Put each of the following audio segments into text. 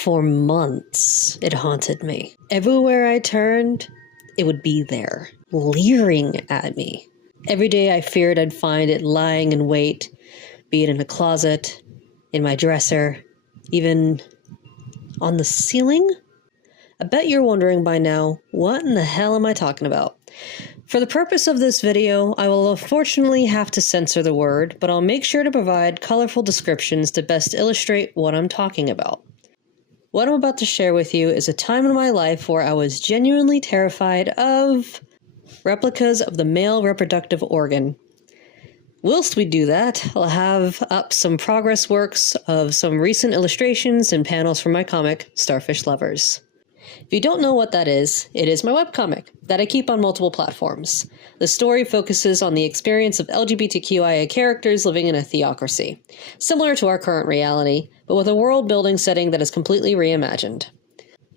For months, it haunted me. Everywhere I turned, it would be there, leering at me. Every day I feared I'd find it lying in wait, be it in a closet, in my dresser, even on the ceiling. I bet you're wondering by now, what in the hell am I talking about? For the purpose of this video, I will unfortunately have to censor the word, but I'll make sure to provide colorful descriptions to best illustrate what I'm talking about. What I'm about to share with you is a time in my life where I was genuinely terrified of replicas of the male reproductive organ. Whilst we do that, I'll have up some progress works of some recent illustrations and panels from my comic, Starfish Lovers. If you don't know what that is, it is my webcomic that I keep on multiple platforms. The story focuses on the experience of LGBTQIA characters living in a theocracy, similar to our current reality, but with a world-building setting that is completely reimagined.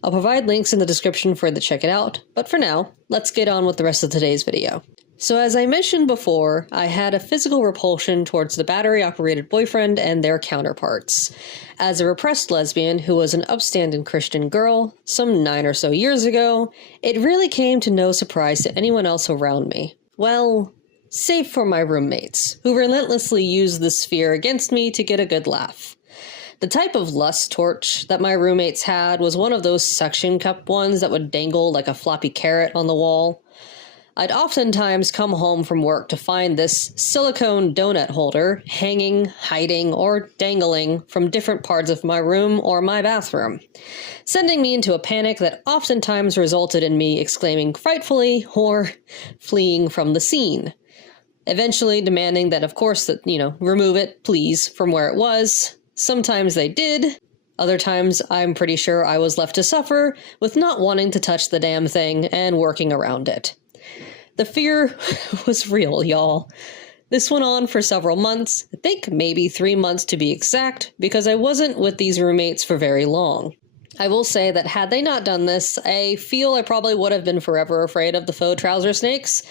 I'll provide links in the description for you to check it out, but for now, let's get on with the rest of today's video. So as I mentioned before, I had a physical repulsion towards the battery-operated boyfriend and their counterparts. As a repressed lesbian who was an upstanding Christian girl, some 9 or so years ago, it really came to no surprise to anyone else around me. Well, save for my roommates, who relentlessly used this fear against me to get a good laugh. The type of lust torch that my roommates had was one of those suction cup ones that would dangle like a floppy carrot on the wall. I'd oftentimes come home from work to find this silicone donut holder hanging, hiding, or dangling from different parts of my room or my bathroom, sending me into a panic that oftentimes resulted in me exclaiming frightfully or fleeing from the scene. Eventually demanding that, of course, remove it, please, from where it was. Sometimes they did. Other times, I'm pretty sure I was left to suffer with not wanting to touch the damn thing and working around it. The fear was real, y'all. This went on for several months, I think maybe 3 months to be exact, because I wasn't with these roommates for very long. I will say that had they not done this, I feel I probably would have been forever afraid of the faux trouser snakes,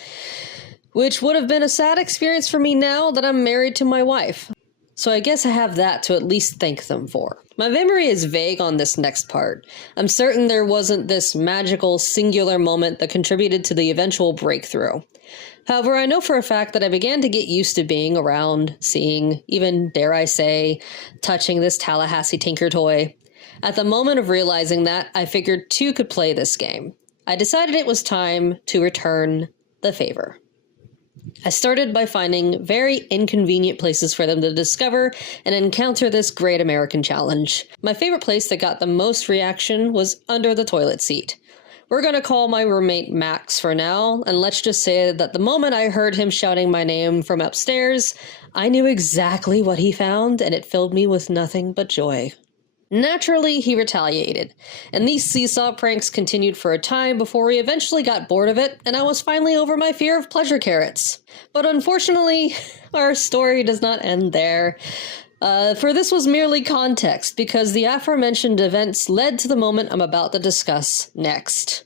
which would have been a sad experience for me now that I'm married to my wife. So I guess I have that to at least thank them for. My memory is vague on this next part. I'm certain there wasn't this magical, singular moment that contributed to the eventual breakthrough. However, I know for a fact that I began to get used to being around, seeing, even, dare I say, touching this Tallahassee Tinker toy. At the moment of realizing that, I figured two could play this game. I decided it was time to return the favor. I started by finding very inconvenient places for them to discover and encounter this great American challenge. My favorite place that got the most reaction was under the toilet seat. We're gonna call my roommate Max for now, and let's just say that the moment I heard him shouting my name from upstairs, I knew exactly what he found, and it filled me with nothing but joy. Naturally, he retaliated, and these seesaw pranks continued for a time before we eventually got bored of it, and I was finally over my fear of pleasure carrots. But unfortunately, our story does not end there. For this was merely context, because the aforementioned events led to the moment I'm about to discuss next.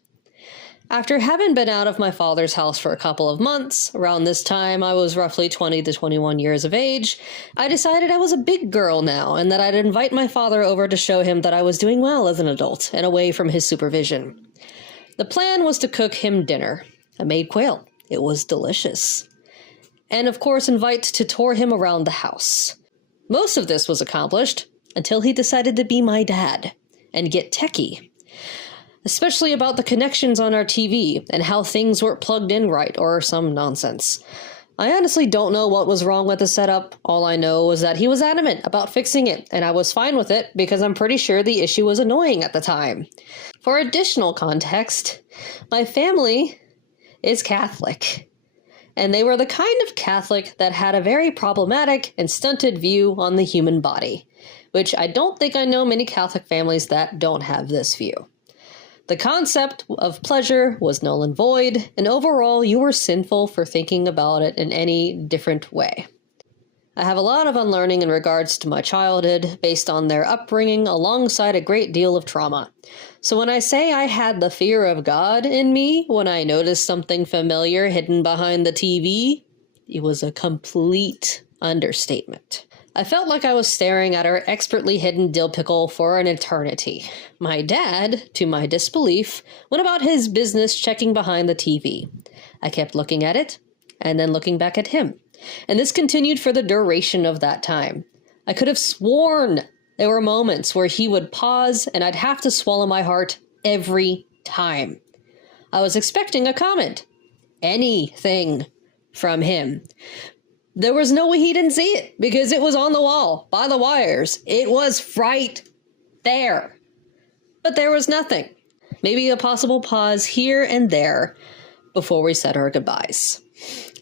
After having been out of my father's house for a couple of months, around this time I was roughly 20 to 21 years of age, I decided I was a big girl now and that I'd invite my father over to show him that I was doing well as an adult and away from his supervision. The plan was to cook him dinner. I made quail. It was delicious. And of course invite to tour him around the house. Most of this was accomplished until he decided to be my dad and get techie. Especially about the connections on our TV and how things weren't plugged in right or some nonsense. I honestly don't know what was wrong with the setup. All I know was that he was adamant about fixing it, and I was fine with it because I'm pretty sure the issue was annoying at the time. For additional context, my family is Catholic. And they were the kind of Catholic that had a very problematic and stunted view on the human body, which I don't think I know many Catholic families that don't have this view. The concept of pleasure was null and void, and overall you were sinful for thinking about it in any different way. I have a lot of unlearning in regards to my childhood based on their upbringing alongside a great deal of trauma. So when I say I had the fear of God in me when I noticed something familiar hidden behind the TV, it was a complete understatement. I felt like I was staring at our expertly hidden dill pickle for an eternity. My dad, to my disbelief, went about his business checking behind the TV. I kept looking at it, and then looking back at him. And this continued for the duration of that time. I could have sworn there were moments where he would pause and I'd have to swallow my heart every time. I was expecting a comment. Anything from him. There was no way he didn't see it because it was on the wall, by the wires. It was right there. But there was nothing. Maybe a possible pause here and there before we said our goodbyes.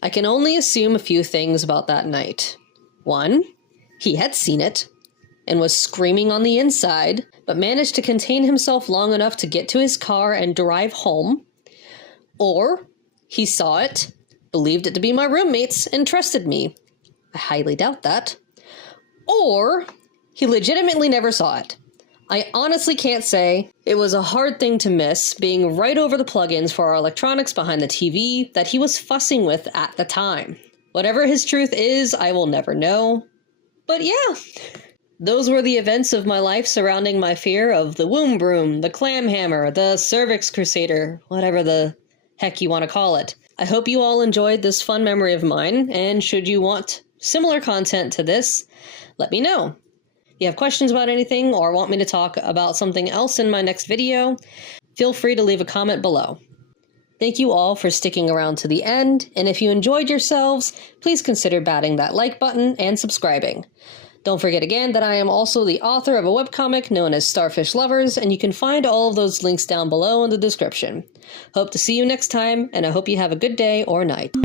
I can only assume a few things about that night. 1, he had seen it and was screaming on the inside, but managed to contain himself long enough to get to his car and drive home. Or he saw it, believed it to be my roommates, and trusted me. I highly doubt that. Or he legitimately never saw it. I honestly can't say. It was a hard thing to miss, being right over the plugins for our electronics behind the TV that he was fussing with at the time. Whatever his truth is, I will never know. But yeah, those were the events of my life surrounding my fear of the womb broom, the clam hammer, the cervix crusader, whatever the heck you want to call it. I hope you all enjoyed this fun memory of mine, and should you want similar content to this, let me know. If you have questions about anything or want me to talk about something else in my next video, feel free to leave a comment below. Thank you all for sticking around to the end, and if you enjoyed yourselves, please consider batting that like button and subscribing. Don't forget again that I am also the author of a webcomic known as Starfish Lovers, and you can find all of those links down below in the description. Hope to see you next time, and I hope you have a good day or night.